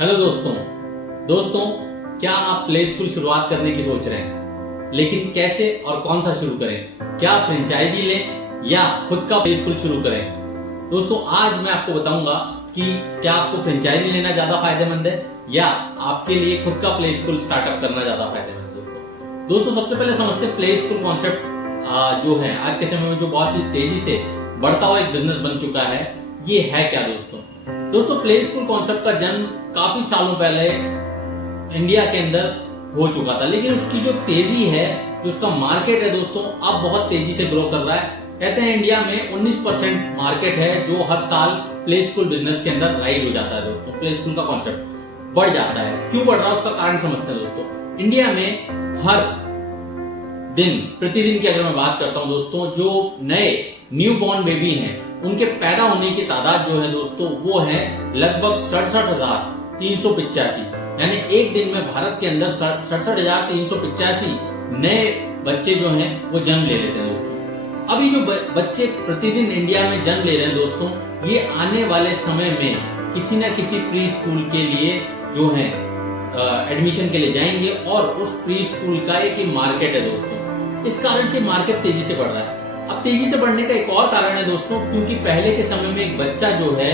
Hello दोस्तों, क्या आप प्ले स्कूल शुरुआत करने की सोच रहे हैं, लेकिन कैसे और कौन सा शुरू करें? क्या फ्रेंचाइजी लें या खुद का प्ले स्कूल शुरू करें? दोस्तों, आज मैं आपको बताऊंगा कि क्या आपको फ्रेंचाइजी लेना ज्यादा फायदेमंद है या आपके लिए खुद का प्ले स्कूल स्टार्टअप करना ज्यादा फायदेमंद है। दोस्तों, सबसे पहले समझते हैं प्ले स्कूल कॉन्सेप्ट जो है आज के समय में जो बहुत ही तेजी से बढ़ता हुआ एक बिजनेस बन चुका है, ये है क्या दोस्तों, प्ले स्कूल कॉन्सेप्ट का जन्म काफी सालों पहले इंडिया के अंदर हो चुका था, लेकिन उसकी जो तेजी है, जो उसका मार्केट है दोस्तों, अब बहुत तेजी से ग्रो कर रहा है। कहते हैं इंडिया में 19% मार्केट है जो हर साल प्ले स्कूल बिजनेस के अंदर राइज हो जाता है दोस्तों। प्ले स्कूल का कॉन्सेप्ट बढ़ जाता है। क्यों बढ़ रहा है, उसका कारण समझते हैं दोस्तों। इंडिया में हर दिन, प्रतिदिन की अगर मैं बात करता हूं दोस्तों, जो नए न्यू बॉर्न बेबी हैं, उनके पैदा होने की तादाद जो है दोस्तों, वो है लगभग 67,385। यानी एक दिन में भारत के अंदर 67,385 नए बच्चे जो हैं वो जन्म ले लेते हैं दोस्तों। अभी जो बच्चे प्रतिदिन इंडिया में जन्म ले रहे हैं दोस्तों, ये आने वाले समय में किसी न किसी प्री स्कूल के लिए जो है एडमिशन के लिए जाएंगे, और उस प्री स्कूल का एक मार्केट है दोस्तों। इस कारण से मार्केट तेजी से बढ़ रहा है। अब तेजी से बढ़ने का एक और कारण है दोस्तों, क्योंकि पहले के समय में एक बच्चा जो है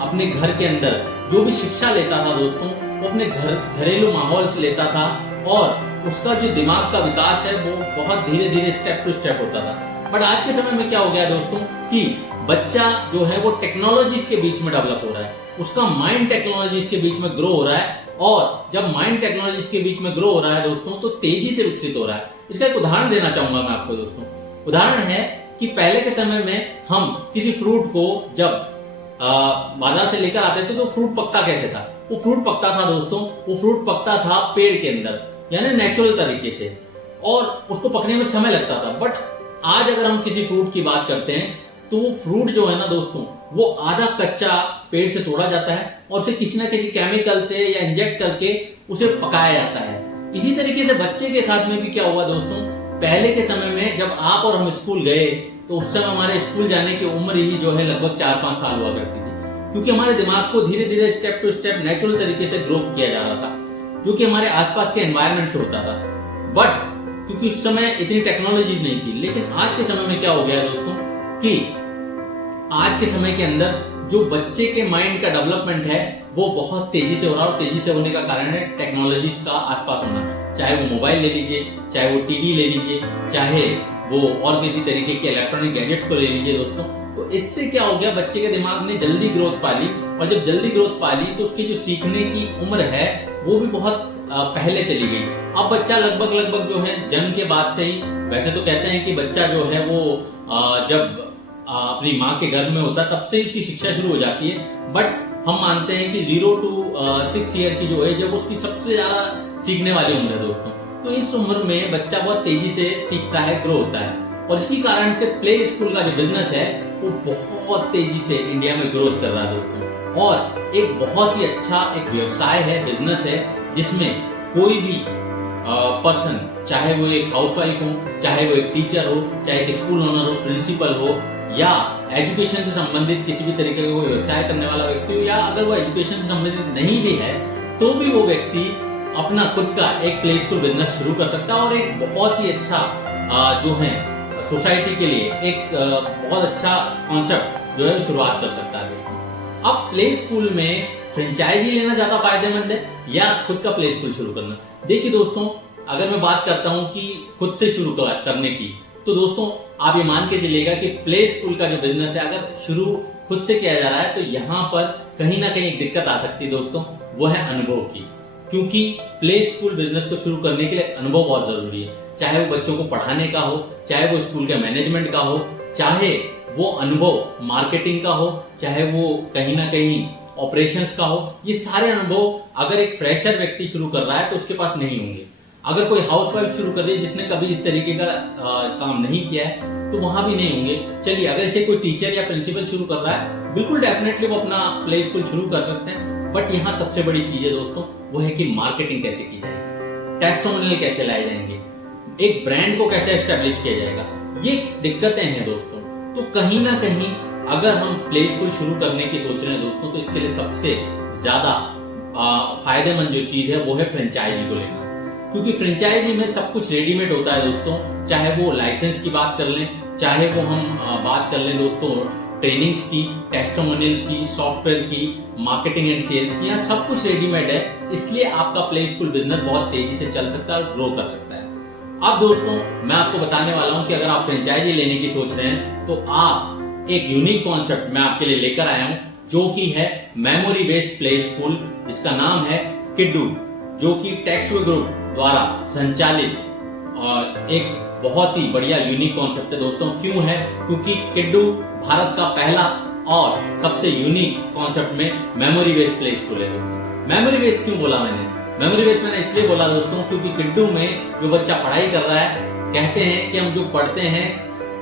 अपने घर के अंदर जो भी शिक्षा लेता था दोस्तों, वो अपने घरेलू माहौल से लेता था, और उसका जो दिमाग का विकास है वो बहुत धीरे धीरे स्टेप टू स्टेप होता था। बट आज के समय में क्या हो गया दोस्तों कि बच्चा जो है वो टेक्नोलॉजीज के बीच में डेवलप हो रहा है, उसका माइंड टेक्नोलॉजीज के बीच में ग्रो हो रहा है, और जब माइंड टेक्नोलॉजीज के बीच में ग्रो हो रहा है दोस्तों, तो तेजी से विकसित हो रहा है। इसका एक उदाहरण देना चाहूंगा मैं आपको दोस्तों। उदाहरण है कि पहले के समय में हम किसी फ्रूट को जब बाजार से लेकर आते थे तो फ्रूट पकता कैसे था? वो फ्रूट पकता था दोस्तों, वो फ्रूट पकता था पेड़ के अंदर, यानी नेचुरल तरीके से, और उसको पकने में समय लगता था। बट आज अगर हम किसी फ्रूट की बात करते हैं तो वो फ्रूट जो है ना दोस्तों, वो आधा कच्चा पेड़ से तोड़ा जाता है और उसे किसी ना किसी केमिकल से या इंजेक्ट करके उसे पकाया जाता है। इसी तरीके से बच्चे के साथ में भी क्या हुआ दोस्तों, पहले के समय में जब आप और हम स्कूल गए तो उस समय हमारे स्कूल जाने की उम्र ही जो है लगभग 4-5 साल हुआ करती थी, क्योंकि हमारे दिमाग को धीरे धीरे स्टेप टू स्टेप नेचुरल तरीके से ग्रो किया जा रहा था, जो कि हमारे आसपास के एनवायरनमेंट से होता था। बट क्योंकि उस समय इतनी टेक्नोलॉजीज नहीं थी, लेकिन आज के समय में क्या हो गया दोस्तों कि आज के समय के अंदर जो बच्चे के माइंड का डेवलपमेंट है वो बहुत तेजी से हो रहा है, और तेजी से होने का कारण है टेक्नोलॉजीज का आसपास होना। चाहे वो मोबाइल ले लीजिए, चाहे वो टीवी ले लीजिए, चाहे वो और किसी तरीके के इलेक्ट्रॉनिक गैजेट्स को ले लीजिए दोस्तों। तो इससे क्या हो गया, बच्चे के दिमाग ने जल्दी ग्रोथ पा ली, और जब जल्दी ग्रोथ पा ली तो उसकी जो सीखने की उम्र है वो भी बहुत पहले चली गई। अब बच्चा लगभग जो है जन्म के बाद से ही, वैसे तो कहते हैं कि बच्चा जो है वो जब अपनी माँ के गर्भ में होता तब से ही उसकी शिक्षा शुरू हो जाती है, बट हम मानते हैं कि 0 to 6 ईयर की जो एज है वो उसकी सबसे ज्यादा सीखने वाली उम्र है दोस्तों। तो इस उम्र में बच्चा बहुत तेजी से सीखता है, ग्रो होता है, और इसी कारण से प्ले स्कूल का जो बिजनेस है वो बहुत तेजी से इंडिया में ग्रोथ कर रहा है दोस्तों, और एक बहुत ही अच्छा एक व्यवसाय है, बिजनेस है, जिसमें कोई भी पर्सन, चाहे वो एक हाउसवाइफ हो, चाहे वो एक टीचर हो, चाहे एक स्कूल ओनर हो, प्रिंसिपल हो, या एजुकेशन से संबंधित किसी भी तरीके का कोई व्यवसाय करने वाला व्यक्ति हो, या अगर वो एजुकेशन से संबंधित नहीं भी है तो भी वो व्यक्ति अपना खुद का एक प्ले स्कूल बिजनेस शुरू कर सकता है, और एक बहुत ही अच्छा जो है सोसाइटी के लिए एक बहुत अच्छा कॉन्सेप्ट जो है शुरुआत कर सकता है दोस्तों। अब प्ले स्कूल में फ्रेंचाइजी लेना ज्यादा फायदेमंद है या खुद का प्ले स्कूल शुरू करना? देखिए दोस्तों, अगर मैं बात करता हूं कि खुद से शुरू करने की, तो दोस्तों आप ये मान के चलिएगा कि प्ले स्कूल का जो बिजनेस है अगर शुरू खुद से किया जा रहा है तो यहाँ पर कहीं ना कहीं एक दिक्कत आ सकती है दोस्तों, वो है अनुभव की। क्योंकि प्ले स्कूल बिजनेस को शुरू करने के लिए अनुभव बहुत जरूरी है, चाहे वो बच्चों को पढ़ाने का हो, चाहे वो स्कूल के मैनेजमेंट का हो, चाहे वो अनुभव मार्केटिंग का हो, चाहे वो कहीं ना कहीं ऑपरेशंस का हो। ये सारे अनुभव अगर एक फ्रेशर व्यक्ति शुरू कर रहा है तो उसके पास नहीं होंगे। अगर कोई हाउसवाइफ शुरू कर रही है जिसने कभी इस तरीके का काम नहीं किया है तो वहां भी नहीं होंगे। चलिए, अगर इसे कोई टीचर या प्रिंसिपल शुरू कर रहा है, बिल्कुल डेफिनेटली वो अपना प्ले स्कूल शुरू कर सकते हैं। बट यहाँ सबसे बड़ी चीज है दोस्तों, वो है कि मार्केटिंग कैसे की जाएगी, टेस्टिमोनियल कैसे लाए जाएंगे, एक ब्रांड को कैसे एस्टेब्लिश किया जाएगा, ये दिक्कतें हैं दोस्तों। तो कहीं ना कहीं अगर हम प्ले स्कूल शुरू करने की सोच रहे हैं दोस्तों, तो इसके लिए सबसे ज्यादा फायदेमंद जो चीज है वो है फ्रेंचाइजी को लेना, क्योंकि फ्रेंचाइजी में सब कुछ रेडीमेड होता है दोस्तों। चाहे वो लाइसेंस की बात कर लें, चाहे वो हम बात कर लें दोस्तों ट्रेनिंग्स की, टेस्टिमोनियल्स की, सॉफ्टवेयर की, मार्केटिंग एंड सेल्स की, यहाँ सब कुछ रेडीमेड है। इसलिए आपका प्ले स्कूल बिजनेस बहुत तेजी से चल सकता है और ग्रो कर सकता है। अब दोस्तों मैं आपको बताने वाला हूं कि अगर आप फ्रेंचाइजी लेने की सोच रहे हैं तो आप एक यूनिक कॉन्सेप्ट मैं आपके लिए लेकर आया हूं, जो कि है मेमोरी बेस्ड प्ले स्कूल, जिसका नाम है किड्डू, जो कि टेक्सवे ग्रुप द्वारा संचालित एक बहुत ही बढ़िया यूनिक कॉन्सेप्ट है दोस्तों। क्यों है? क्योंकि किड्डू भारत का पहला और सबसे यूनिक कॉन्सेप्ट में मेमोरी बेस्ड प्ले स्कूल है दोस्तों। मेमोरी बेस्ड क्यों बोला मैंने? मेमोरी बेस्ड मैंने इसलिए बोला दोस्तों क्योंकि किड्डू में जो बच्चा पढ़ाई कर रहा है, कहते हैं कि हम जो पढ़ते हैं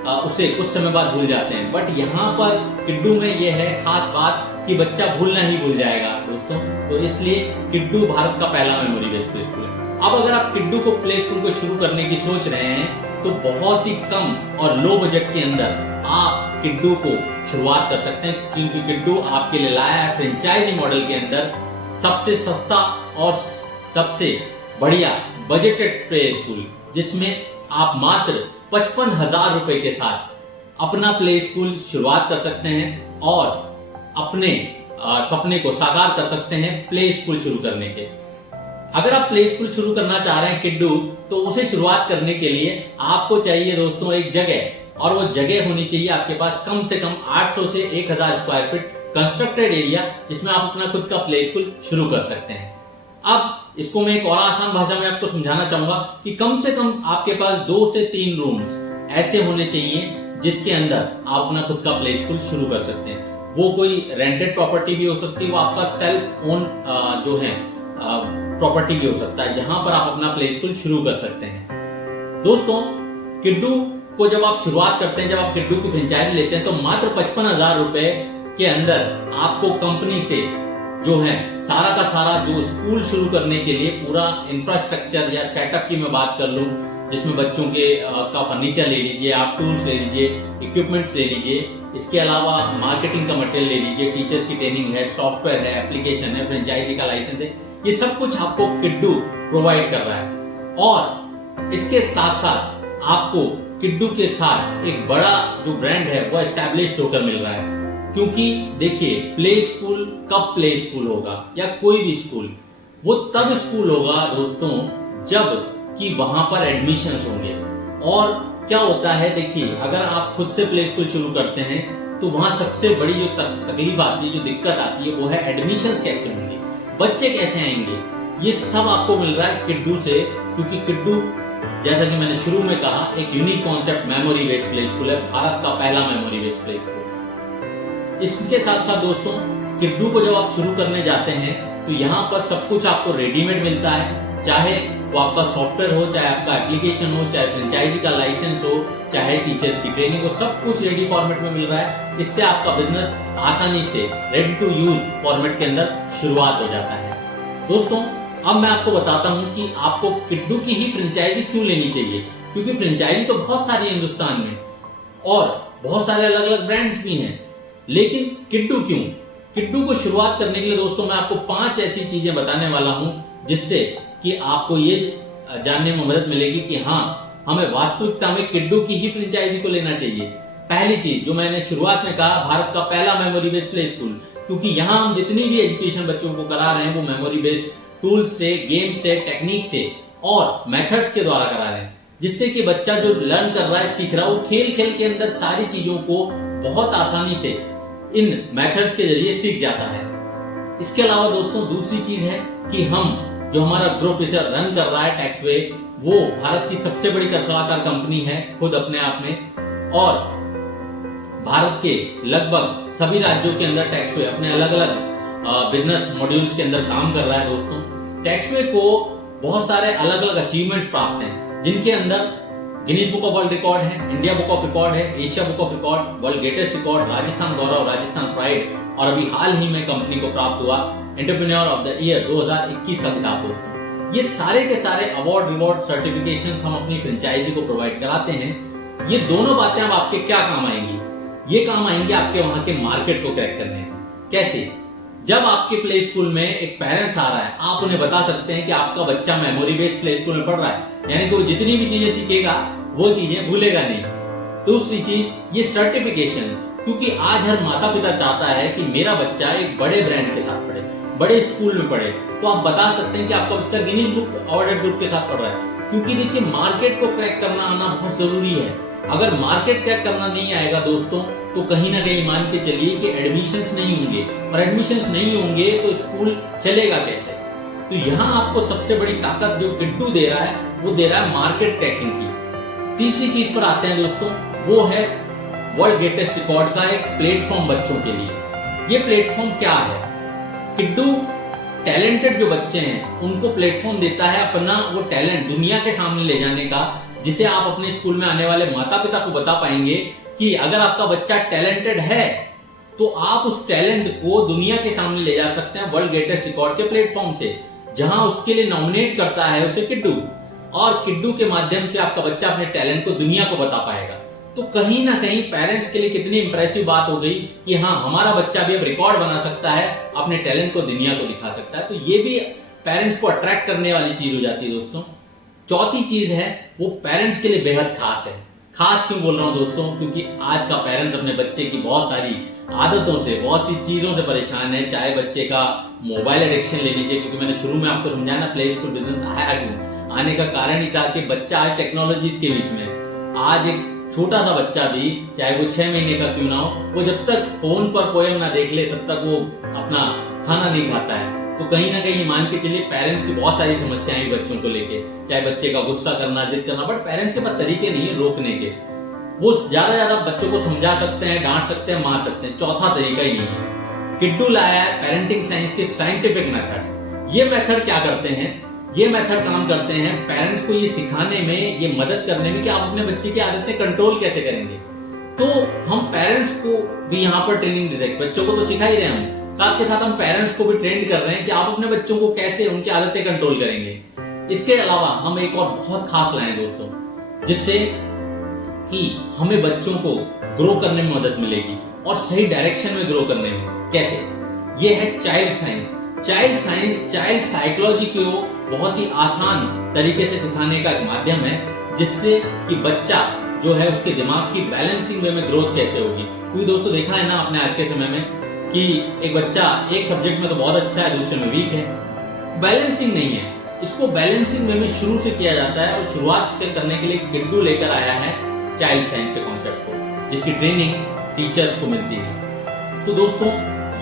उसे कुछ समय बाद भूल जाते हैं, बट यहाँ पर किड्डू में ये है खास बात कि बच्चा भूलना ही भूल जाएगा दोस्तों। तो इसलिए किड्डू भारत का पहला मेमोरी बेस्ड प्ले स्कूल है। अब अगर आप किड्डू को प्ले स्कूल को शुरू करने की सोच रहे हैं तो बहुत ही कम और लो बजट के अंदर आप किड्डू को शुरुआत कर सकते हैं, क्योंकि किड्डू आपके लिए लाया है फ्रेंचाइजी मॉडल के अंदर सबसे सस्ता और सबसे बढ़िया बजटेड प्ले स्कूल, जिसमें आप मात्र 55,000 रुपए के साथ अपना प्ले स्कूल शुरुआत कर सकते हैं और अपने सपने को साकार कर सकते हैं प्ले स्कूल शुरू करने के। अगर आप प्ले स्कूल शुरू करना चाह रहे हैं किड्डू, तो उसे शुरुआत करने के लिए आपको चाहिए दोस्तों एक जगह, और वो जगह होनी चाहिए आपके पास कम से कम 800 से 1000 स्क्वायर फीट कंस्ट्रक्टेड एरिया, जिसमें आप अपना खुद का प्ले स्कूल शुरू कर सकते हैं। अब इसको मैं एक और आसान भाषा में आपको समझाना चाहूंगा कि कम से कम आपके पास 2 से 3 रूम्स ऐसे होने चाहिए जिसके अंदर आप अपना खुद का प्ले स्कूल शुरू कर सकते हैं। वो कोई रेंटेड प्रॉपर्टी भी हो सकती है, वो आपका सेल्फ ओन जो है प्रॉपर्टी भी हो सकता है, जहां पर आप अपना प्ले स्कूल शुरू कर सकते हैं। दोस्तों किड्डू को जब आप शुरुआत करते हैं, जब आप किड्डू की फ्रेंचाइजी लेते हैं, तो मात्र 55,000 रुपए के अंदर आपको कंपनी से जो है सारा का सारा जो स्कूल शुरू करने के लिए पूरा इंफ्रास्ट्रक्चर या सेटअप की मैं बात कर लूं, जिसमें बच्चों के का फर्नीचर ले लीजिए, आप टूल्स ले लीजिए, इक्विपमेंट्स ले लीजिए, इसके अलावा मार्केटिंग का मटेरियल ले लीजिए, टीचर्स की ट्रेनिंग है, सॉफ्टवेयर है, एप्लीकेशन है, फ्रेंचाइजी का लाइसेंस है, ये सब कुछ आपको किड्डू प्रोवाइड कर रहा है। और इसके साथ साथ आपको किड्डू के साथ एक बड़ा जो ब्रांड है वो एस्टैब्लिश्ड होकर मिल रहा है। क्योंकि देखिए प्ले स्कूल कब प्ले स्कूल होगा या कोई भी स्कूल, वो तब स्कूल होगा दोस्तों जब कि वहां पर एडमिशंस होंगे। और क्या होता है, देखिए अगर आप खुद से प्ले स्कूल शुरू करते हैं तो वहां सबसे बड़ी जो तकलीफ आती है, जो दिक्कत आती है, वो है एडमिशंस कैसे होंगे, बच्चे कैसे आएंगे। ये सब आपको मिल रहा है किड्डू से, क्योंकि किड्डू जैसा कि मैंने शुरू में कहा एक unique concept memory based play school है, भारत का पहला मेमोरी बेस्ड प्ले स्कूल। इसके साथ साथ दोस्तों किड्डू को जब आप शुरू करने जाते हैं तो यहाँ पर सब कुछ आपको रेडीमेड मिलता है, चाहे वो आपका सॉफ्टवेयर हो, चाहे आपका एप्लीकेशन हो, चाहे फ्रेंचाइजी का लाइसेंस हो, चाहे टीचर्स की ट्रेनिंग हो, सब कुछ रेडी फॉर्मेट में मिल रहा है। इससे आपका बिजनेस आसानी से रेडी टू यूज फॉर्मेट के अंदर शुरुआत हो जाता है। दोस्तों अब मैं आपको बताता हूँ कि आपको किड्डू की ही फ्रेंचाइजी क्यों लेनी चाहिए, क्योंकि फ्रेंचाइजी तो बहुत सारी है हिंदुस्तान में और बहुत सारे अलग अलग ब्रांड्स भी हैं, लेकिन किड्डू क्यों? किड्डू को शुरुआत करने के लिए दोस्तों मैं आपको 5 ऐसी चीजें बताने वाला हूं, जिससे कि आपको ये जानने में मदद मिलेगी कि हाँ हमें वास्तविकता में किड्डू की ही फ्रेंचाइजी को लेना चाहिए। पहली चीज जो मैंने शुरुआत में कहा, भारत का पहला मेमोरी बेस्ड प्ले स्कूल, क्योंकि यहाँ हम जितनी भी एजुकेशन बच्चों को करा रहे हैं वो मेमोरी बेस्ड टूल्स से, गेम से, टेक्निक से और मेथड्स के द्वारा करा रहे हैं, जिससे कि बच्चा जो लर्न कर रहा है, सीख रहा है, वो खेल खेल के अंदर सारी चीजों को बहुत आसानी से इन मेथड्स के जरिए सीख जाता है। इसके अलावा दोस्तों दूसरी चीज है कि हम जो हमारा ग्रुप इसे रन कर रहा है टेक्सवे, वो भारत की सबसे बड़ी सलाहकार कंपनी है खुद अपने आप में, और भारत के लगभग सभी राज्यों के अंदर टेक्सवे अपने अलग अलग बिजनेस मॉड्यूल्स के अंदर काम कर रहा है। दोस्तों टेक्सवे को बहुत सारे अलग अलग अचीवमेंट्स प्राप्त हैं, जिनके अंदर Guinness book of world record है, इंडिया बुक ऑफ रिकॉर्ड है, Asia book of record, world greatest record, Rajasthan Gaurav, Rajasthan pride, और अभी हाल ही में कंपनी को प्राप्त हुआ एंटरप्रेन्योर ऑफ द ईयर 2021 का खिताब। दोस्तों ये सारे के सारे अवार्ड, रिवॉर्ड, सर्टिफिकेशंस हम अपनी फ्रेंचाइजी को प्रोवाइड कराते हैं। ये दोनों बातें अब आपके क्या काम आएंगी? ये काम आएंगी आपके वहां के मार्केट को क्रैक करने में। कैसे? जब आपके प्ले स्कूल में एक पेरेंट्स आ रहा है, आप उन्हें बता सकते हैं कि आपका बच्चा मेमोरी बेस्ड प्ले स्कूल में पढ़ रहा है, यानी कि वो जितनी भी चीजें सीखेगा वो चीजें भूलेगा नहीं। दूसरी चीज ये सर्टिफिकेशन, क्योंकि आज हर माता पिता चाहता है कि मेरा बच्चा एक बड़े ब्रांड के साथ पढ़े, बड़े स्कूल में पढ़े, तो आप बता सकते हैं कि आपका बच्चा गिनीज बुक अवार्डेड ग्रुप के साथ पढ़ रहा है। क्योंकि देखिए, मार्केट को क्रैक करना आना बहुत जरूरी है। अगर मार्केट क्रैक करना नहीं आएगा दोस्तों, तो कहीं ना कहीं मान के चलिए कि एडमिशंस नहीं होंगे, और एडमिशंस नहीं होंगे तो स्कूल चलेगा कैसे। तो यहाँ आपको सबसे बड़ी ताकत जो किड्डू दे रहा है, वो दे रहा है मार्केट क्रैकिंग की। तीसरी चीज पर आते हैं दोस्तों, वो है वर्ल्ड ग्रेटेस्ट रिकॉर्ड का एक प्लेटफॉर्म बच्चों के लिए। ये प्लेटफॉर्म क्या है? किड्डू टैलेंटेड जो बच्चे हैं उनको प्लेटफॉर्म देता है अपना वो टैलेंट दुनिया के सामने ले जाने का, जिसे आप अपने स्कूल में आने वाले माता पिता को बता पाएंगे कि अगर आपका बच्चा टैलेंटेड है तो आप उस टैलेंट को दुनिया के सामने ले जा सकते हैं वर्ल्ड ग्रेटेस्ट रिकॉर्ड के प्लेटफॉर्म से, जहां उसके लिए नॉमिनेट करता है उसे किड्डू, और किड्डू के माध्यम से आपका बच्चा अपने टैलेंट को दुनिया को बता पाएगा। तो कहीं ना कहीं पेरेंट्स के लिए कितनी इंप्रेसिव बात हो गई कि हाँ, हमारा बच्चा भी अब रिकॉर्ड बना सकता है, अपने टैलेंट को दुनिया को दिखा सकता है। तो ये भी पेरेंट्स को अट्रैक्ट करने वाली चीज हो जाती है दोस्तों। चौथी चीज है, वो पेरेंट्स के लिए बेहद खास है। खास क्यों बोल रहा हूं दोस्तों? क्योंकि आज का पेरेंट्स अपने बच्चे की बहुत सारी आदतों से, बहुत सी चीजों से परेशान है। चाहे बच्चे का मोबाइल एडिक्शन ले लीजिए, क्योंकि मैंने शुरू में आपको समझाया ना, प्ले स्कूल बिजनेस आने का कारण ही था कि बच्चा आज टेक्नोलॉजीज के बीच में, आज एक छोटा सा बच्चा भी, चाहे वो 6 महीने का क्यों ना हो, वो जब तक फोन पर पोएम ना देख ले तब तक वो अपना खाना नहीं खाता है। तो कहीं ना कहीं मान के चलिए पेरेंट्स की बहुत सारी समस्याएं बच्चों को लेके, चाहे बच्चे का गुस्सा करना, जिद करना, बट पेरेंट्स के पास तरीके नहीं है रोकने के। वो ज्यादा बच्चों को समझा सकते हैं, डांट सकते हैं, मार सकते हैं, चौथा तरीका ही नहीं है। किड्डू लाया है पेरेंटिंग साइंस के साइंटिफिक मेथड्स। ये मेथड क्या करते हैं? ये मेथड काम करते हैं पेरेंट्स को ये सिखाने में, ये मदद करने में कि आप अपने बच्चे की आदतें कंट्रोल कैसे करेंगे। तो हम पेरेंट्स को भी यहाँ पर ट्रेनिंग देते हैं, बच्चों को तो सिखा ही रहे हैं हम, साथ के साथ हम पेरेंट्स को भी ट्रेन कर रहे हैं कि आप अपने बच्चों को कैसे उनकी आदतें कंट्रोल करेंगे। इसके अलावा हम एक और बहुत खास लाए दोस्तों, जिससे कि हमें बच्चों को ग्रो करने में मदद मिलेगी और सही डायरेक्शन में ग्रो करने में। कैसे? ये है child science. Child science child psychology को बहुत ही आसान तरीके से सिखाने का एक माध्यम है, जिससे कि बच्चा जो है उसके दिमाग की बैलेंसिंग वे में ग्रोथ कैसे होगी। क्योंकि दोस्तों देखा है ना आपने आज के समय में कि एक बच्चा एक सब्जेक्ट में तो बहुत अच्छा है, दूसरे में वीक है, बैलेंसिंग नहीं है। इसको बैलेंसिंग वे में शुरू से किया जाता है, और शुरुआत करने के लिए किड्डू लेकर आया है चाइल्ड साइंस के कॉन्सेप्ट को, जिसकी ट्रेनिंग टीचर्स को मिलती है। तो दोस्तों,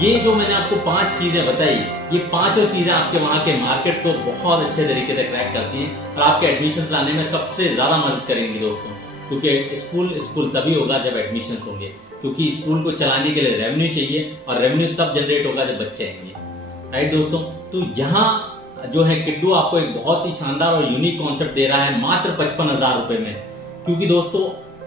ये जो मैंने आपको 5 चीजें बताई, ये पांचों चीजें आपके वहां के मार्केट को बहुत अच्छे तरीके से क्रैक करती हैं और आपके एडमिशन लाने में सबसे ज्यादा मदद करेंगी दोस्तों। क्योंकि स्कूल तभी होगा जब एडमिशन होंगे, क्योंकि स्कूल को चलाने के लिए रेवेन्यू चाहिए, और रेवेन्यू तब जनरेट होगा जब बच्चे आएंगे। राइट दोस्तों, तो यहाँ जो है किड्डू आपको एक बहुत ही शानदार और यूनिक कॉन्सेप्ट दे रहा है मात्र 55,000 रुपए में। क्योंकि दोस्तों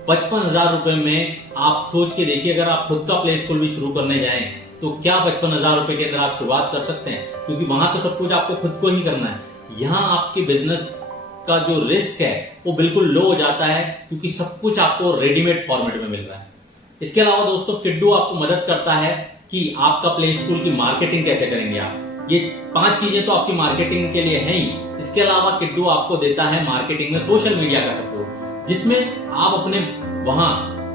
55,000 रुपए में आप सोच के देखिए, अगर आप खुद का प्ले स्कूल भी शुरू करने जाएं तो क्या 55,000 रुपए के अंदर आप शुरुआत कर सकते हैं? क्योंकि वहां तो सब कुछ आपको खुद को ही करना है। यहाँ आपके बिजनेस का जो रिस्क है वो बिल्कुल लो हो जाता है, क्योंकि सब कुछ आपको रेडीमेड फॉर्मेट में मिल रहा है। इसके अलावा दोस्तों किड्डू आपको मदद करता है कि आपका प्ले स्कूल की मार्केटिंग कैसे करेंगे आप। ये 5 चीजें तो आपकी मार्केटिंग के लिए हैं ही। इसके अलावा किड्डू आपको देता है मार्केटिंग में सोशल मीडिया का सपोर्ट, जिसमें आप अपने वहां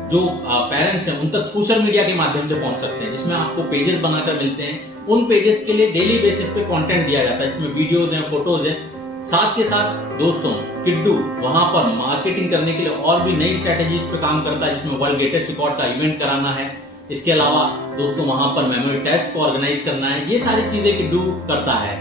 जो पेरेंट्स हैं उन तक सोशल मीडिया के माध्यम से पहुंच सकते हैं, जिसमें आपको पेजेस बनाकर मिलते हैं। उन पेजेस के लिए डेली बेसिस पे कंटेंट दिया जाता है, जिसमें वीडियोस हैं, फोटोज हैं। साथ के साथ दोस्तों किड्डू वहां पर मार्केटिंग करने के लिए और भी नई स्ट्रेटेजीज पे काम करता है, जिसमें वर्ल्ड ग्रेटेस्ट रिकॉर्ड का इवेंट कराना है। इसके अलावा दोस्तों वहां पर मेमोरी टेस्ट को ऑर्गेनाइज करना है। ये सारी चीजें किड्डू करता है।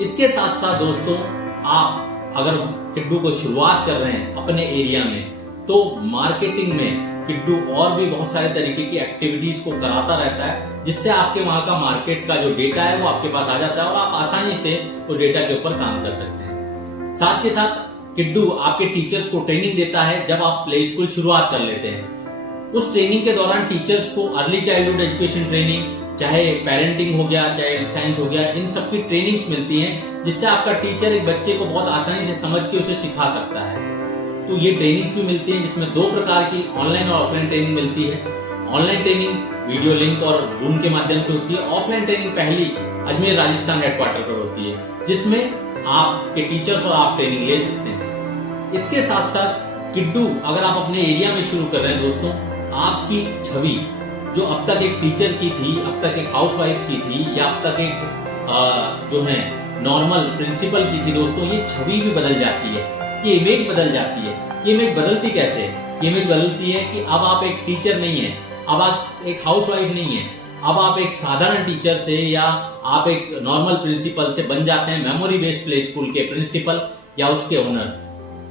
इसके साथ साथ दोस्तों, आप अगर किड्डू को शुरुआत कर रहे हैं अपने एरिया में, तो मार्केटिंग में किड्डू और भी बहुत सारे तरीके की एक्टिविटीज को कराता रहता है, जिससे आपके वहां का मार्केट का जो डेटा है वो आपके पास आ जाता है और आप आसानी से उस डेटा के ऊपर काम कर सकते हैं। साथ के साथ किड्डू आपके टीचर्स को ट्रेनिंग देता है जब आप प्ले स्कूल शुरुआत कर लेते हैं। उस ट्रेनिंग के दौरान टीचर्स को अर्ली चाइल्डहुड एजुकेशन ट्रेनिंग, चाहे पेरेंटिंग हो गया, चाहे साइंस हो गया, इन सब की ट्रेनिंग्स मिलती हैं, जिससे आपका टीचर एक बच्चे को बहुत आसानी से समझ के उसे सिखा सकता है। तो ये ट्रेनिंग्स भी मिलती है, जिसमें 2 प्रकार की ऑनलाइन और ऑफलाइन ट्रेनिंग मिलती है। ऑनलाइन ट्रेनिंग वीडियो लिंक और जूम के माध्यम से होती है। ऑफलाइन ट्रेनिंग पहली अजमेर राजस्थान हेडक्वार्टर पर होती है, जिसमें आपके टीचर्स और आप ट्रेनिंग ले सकते हैं। इसके साथ साथ किड्डू अगर आप अपने एरिया में शुरू कर रहे हैं दोस्तों, आपकी छवि जो अब तक एक टीचर की थी, अब तक एक हाउसवाइफ की थी, या अब तक एक जो है नॉर्मल प्रिंसिपल की थी दोस्तों, ये छवि भी बदल जाती है, ये इमेज बदल जाती है। ये इमेज बदलती कैसे? ये इमेज बदलती है कि अब आप एक टीचर नहीं है, अब आप एक हाउसवाइफ नहीं है, अब आप एक साधारण टीचर से या आप एक नॉर्मल प्रिंसिपल से बन जाते हैं मेमोरी बेस्ड प्ले स्कूल के प्रिंसिपल या उसके ओनर।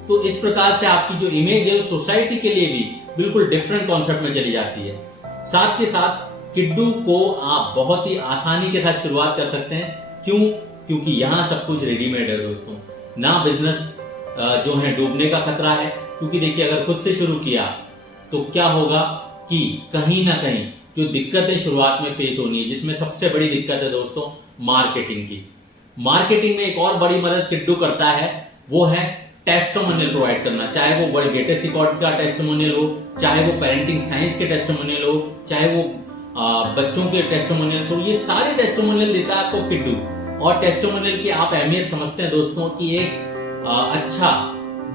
तो इस प्रकार से आपकी जो इमेज है सोसाइटी के लिए भी बिल्कुल डिफरेंट कॉन्सेप्ट में चली जाती है। साथ के साथ किड्डू को आप बहुत ही आसानी के साथ शुरुआत कर सकते हैं। क्यों? क्योंकि यहाँ सब कुछ रेडीमेड है दोस्तों। ना बिजनेस जो है डूबने का खतरा है, क्योंकि देखिए अगर खुद से शुरू किया तो क्या होगा कि कहीं ना कहीं जो दिक्कतें शुरुआत में फेस होनी है, जिसमें सबसे बड़ी दिक्कत है दोस्तों मार्केटिंग की। मार्केटिंग में एक और बड़ी मदद किड्डू करता है, वो है टेस्टिमोनियल प्रोवाइड करना। चाहे वो वर्ल्ड ग्रेटेस्ट रिकॉर्ड का टेस्टिमोनियल हो, चाहे वो पेरेंटिंग साइंस के टेस्टिमोनियल हो, चाहे वो बच्चों के टेस्टिमोनियल्स हो, ये सारे टेस्टिमोनियल देता है आपको किड्डू। और टेस्टिमोनियल की आप अहमियत समझते हैं दोस्तों कि एक अच्छा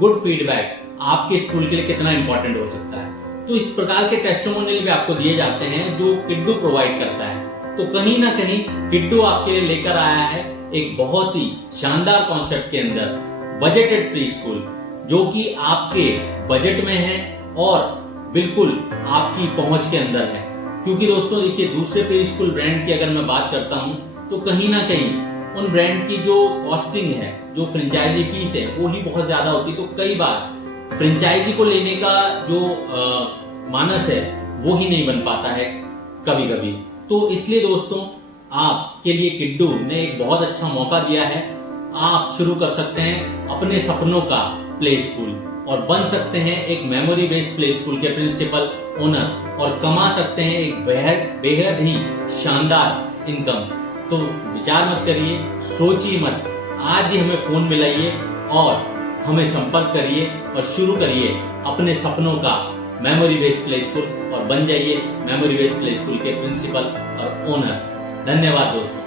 गुड फीडबैक आपके स्कूल के लिए कितना इंपॉर्टेंट हो सकता है। तो इस प्रकार के टेस्टिमोनियल भी आपको दिए जाते हैं जो किड्डू प्रोवाइड करता है। तो कहीं ना कहीं किड्डू आपके लिए लेकर आया है एक बहुत ही शानदार कॉन्सेप्ट के अंदर बजटेड प्री स्कूल, जो कि आपके बजट में है और बिल्कुल आपकी पहुंच के अंदर है। क्योंकि दोस्तों देखिए दूसरे प्री स्कूल ब्रांड की अगर मैं बात करता हूं तो कहीं ना कहीं उन ब्रांड की जो कॉस्टिंग है, जो फ्रेंचाइजी फीस है, वो ही बहुत ज्यादा होती। तो कई बार फ्रेंचाइजी को लेने का जो मानस है वो ही नहीं बन पाता है कभी कभी। तो इसलिए दोस्तों आपके लिए किड्डू ने एक बहुत अच्छा मौका दिया है। आप शुरू कर सकते हैं अपने सपनों का प्ले स्कूल और बन सकते हैं एक मेमोरी बेस्ड प्ले स्कूल के प्रिंसिपल ओनर और कमा सकते हैं एक बेहद ही शानदार इनकम। तो विचार मत करिए, सोचिए मत, आज ही हमें फोन मिलाइए और हमें संपर्क करिए और शुरू करिए अपने सपनों का मेमोरी बेस्ड प्ले स्कूल और बन जाइए मेमोरी बेस्ड प्ले स्कूल के प्रिंसिपल और ओनर। धन्यवाद दोस्तों।